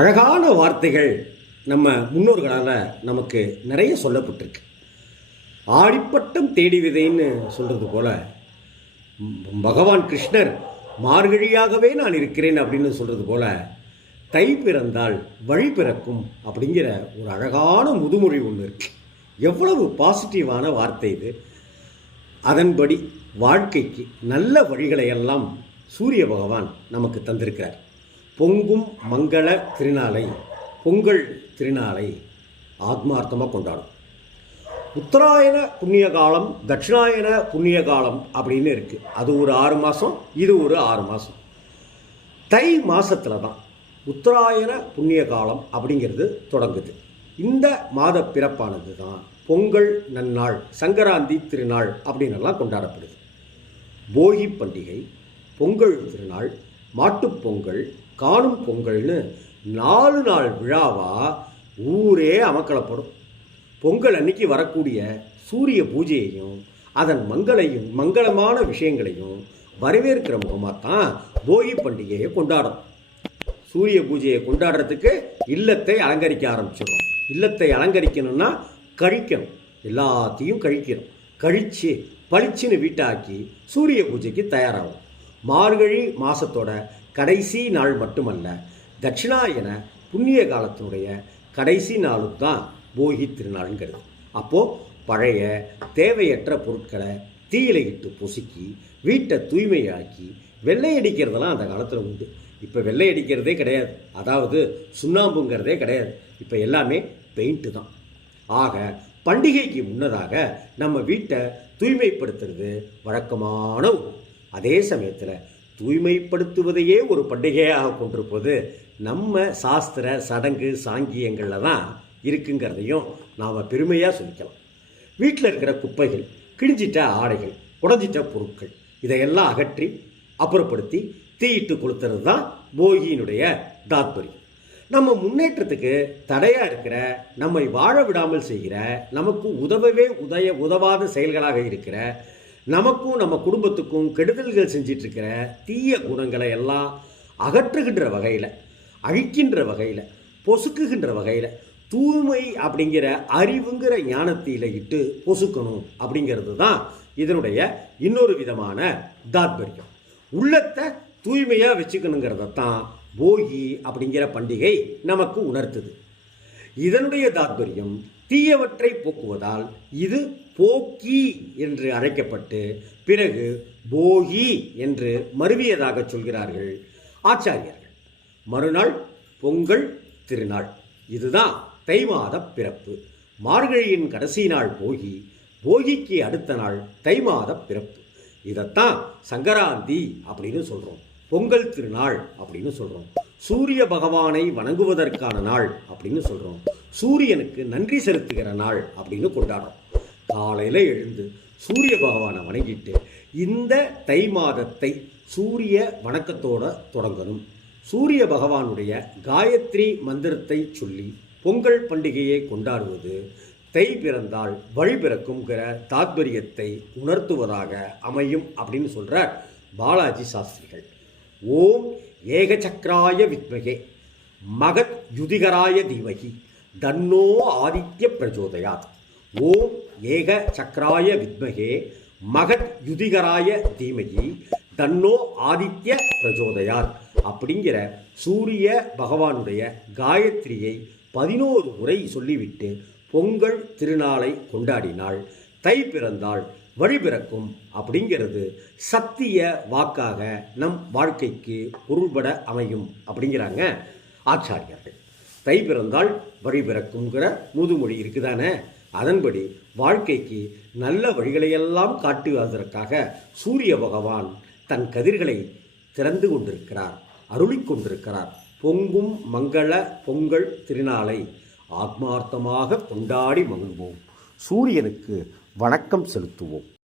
அழகான வார்த்தைகள் நம்ம முன்னோர்களால் நமக்கு நிறைய சொல்லப்பட்டிருக்கு. ஆடிப்பட்டம் தேடி விதைன்னு சொல்கிறது போல் பகவான் கிருஷ்ணர் மார்கழியாகவே நான் இருக்கிறேன் அப்படின்னு சொல்கிறது போல தை பிறந்தால் வழி பிறக்கும் அப்படிங்கிற ஒரு அழகான முதுமொழி ஒன்று இருக்கு. எவ்வளவு பாசிட்டிவான வார்த்தை இது. அதன்படி வாழ்க்கைக்கு நல்ல வழிகளை எல்லாம் சூரிய பகவான் நமக்கு தந்திருக்கிறார். பொங்கும் மங்கள திருநாளை பொங்கல் திருநாளை ஆத்மார்த்தமாக கொண்டாடும். உத்தராயண புண்ணிய காலம் தட்சிணாயன புண்ணிய காலம் அப்படின்னு இருக்குது அது ஒரு ஆறு மாதம் இது ஒரு ஆறு மாதம் தை மாதத்தில் தான் உத்தராயண புண்ணிய காலம் அப்படிங்கிறது தொடங்குது. இந்த மாத பிறப்பானது தான் பொங்கல் நன்னாள் சங்கராந்தி திருநாள் அப்படின்னு எல்லாம் கொண்டாடப்படுது. போகி பண்டிகை பொங்கல் திருநாள் மாட்டுப் பொங்கல் காணும் பொங்கல்னு நாலு நாள் விழாவாக ஊரே அமக்களப்படும் பொங்கல் அன்னைக்கு வரக்கூடிய சூரிய பூஜையையும் அதன் மங்களையும் மங்களமான விஷயங்களையும் வரவேற்கிற முகமாக தான் போகி பண்டிகையை கொண்டாடும். சூரிய பூஜையை கொண்டாடுறதுக்கு இல்லத்தை அலங்கரிக்க ஆரம்பிச்சிடும். இல்லத்தை அலங்கரிக்கணும்னா கழிக்கணும். எல்லாத்தையும் கழிக்கணும். கழித்து பளிச்சுன்னு வீட்டாக்கி சூரிய பூஜைக்கு தயாராகும். மார்கழி மாதத்தோட கடைசி நாள் மட்டுமல்ல தட்சிணாயன புண்ணிய காலத்தினுடைய கடைசி நாளும் தான் போகி திருநாளுங்கிறது. அப்போது பழைய தேவையற்ற பொருட்களை தீயில இட்டு பொசுக்கி வீட்டை தூய்மையாக்கி வெள்ளை அடிக்கிறதெல்லாம் அந்த காலத்தில் உண்டு. இப்போ வெள்ளை அடிக்கிறதே கிடையாது. அதாவது சுண்ணாம்புங்கிறதே கிடையாது. இப்போ எல்லாமே பெயிண்ட்டு தான். ஆக பண்டிகைக்கு முன்னதாக நம்ம வீட்டை தூய்மைப்படுத்துறது வழக்கமான அதே சமயத்தில் தூய்மைப்படுத்துவதையே ஒரு பண்டிகையாக கொண்டிருப்பது நம்ம சாஸ்திர சடங்கு சாங்கியங்களில் தான் இருக்குங்கிறதையும் நாம் பெருமையாக சொல்லிக்கலாம். வீட்டில் இருக்கிற குப்பைகள் கிழிஞ்சிட்ட ஆடைகள் உடஞ்சிட்ட பொருட்கள் இதையெல்லாம் அகற்றி அப்புறப்படுத்தி தீயிட்டு கொளுத்துறது தான் போகியினுடைய தாத்பரியம். நம்ம முன்னேற்றத்துக்கு தடையாக இருக்கிற நம்மை வாழ விடாமல் செய்கிற நமக்கு உதவவே உதய உதவாத செயல்களாக இருக்கிற நமக்கும் நம்ம குடும்பத்துக்கும் கெடுதல்கள் செஞ்சிட்ருக்கிற தீய குணங்களை எல்லாம் அகற்றுகின்ற வகையில் அழிக்கின்ற வகையில் பொசுக்குகின்ற வகையில் தூய்மை அப்படிங்கிற அறிவுங்கிற ஞானத்தில இட்டு பொசுக்கணும் அப்படிங்கிறது தான் இதனுடைய இன்னொரு விதமான தாத்பரியம். உள்ளத்தை தூய்மையாக வச்சுக்கணுங்கிறத தான் போகி அப்படிங்கிற பண்டிகை நமக்கு உணர்த்துது. இதனுடைய தாத்பரியம் தீயவற்றை போக்குவதால் இது போக்கி என்று அழைக்கப்பட்டு பிறகு போகி என்று மருவியதாக சொல்கிறார்கள். ஆச்சாரியர்கள் மறுநாள் பொங்கல் திருநாள். இதுதான் தை மாத பிறப்பு. மார்கழியின் கடைசி நாள் போகி போகிக்கு அடுத்த நாள் தை மாத பிறப்பு. இதைத்தான் சங்கராந்தி அப்படின்னு சொல்கிறோம் பொங்கல் திருநாள் அப்படின்னு சொல்கிறோம் சூரிய பகவானை வணங்குவதற்கான நாள் அப்படின்னு சொல்கிறோம் சூரியனுக்கு நன்றி செலுத்துகிற நாள் அப்படின்னு கொண்டாடுறோம். காலையில் எழுந்து சூரிய பகவானை வணங்கிட்டு இந்த தை மாதத்தை சூரிய வணக்கத்தோட தொடங்கணும். சூரிய பகவானுடைய காயத்ரி மந்திரத்தை சொல்லி பொங்கல் பண்டிகையை கொண்டாடுவது தை பிறந்தால் வழி பிறக்குங்கிற தாத்பரியத்தை உணர்த்துவதாக அமையும் அப்படின்னு சொல்கிறார் பாலாஜி சாஸ்திரிகள். ஓம் ஏகசக்கராய வித்மகே மகத் யுதிகராய தீமகி. தன்னோ ஆதித்ய பிரச்சோதயாத் ஓம் ஏக சக்கராய வித்மகே மகத் யுதிகராய தீமகி தன்னோ ஆதித்ய பிரச்சோதயாத் அப்படிங்கிற சூரிய பகவானுடைய காயத்ரியை பதினோரு முறை சொல்லிவிட்டு பொங்கல் திருநாளை கொண்டாடினாள். தை பிறந்தால் வழி பிறக்கும் அப்படிங்கிறது சத்திய வாக்காக நம் வாழ்க்கைக்கு பொருள்பட அமையும் அப்படிங்கிறாங்க ஆச்சாரியர்கள். தை பிறந்தால் வழி பிறக்குங்கிற முதுமொழி இருக்குதானே? அதன்படி வாழ்க்கைக்கு நல்ல வழிகளையெல்லாம் காட்டுவதற்காக சூரிய பகவான் தன் கதிர்களை திறந்து கொண்டிருக்கிறார் அருளிக் கொண்டிருக்கிறார். பொங்கும் மங்கள பொங்கல் திருநாளை ஆத்மார்த்தமாக கொண்டாடி மகிழ்வோம். சூரியனுக்கு வணக்கம் செலுத்துவோம்.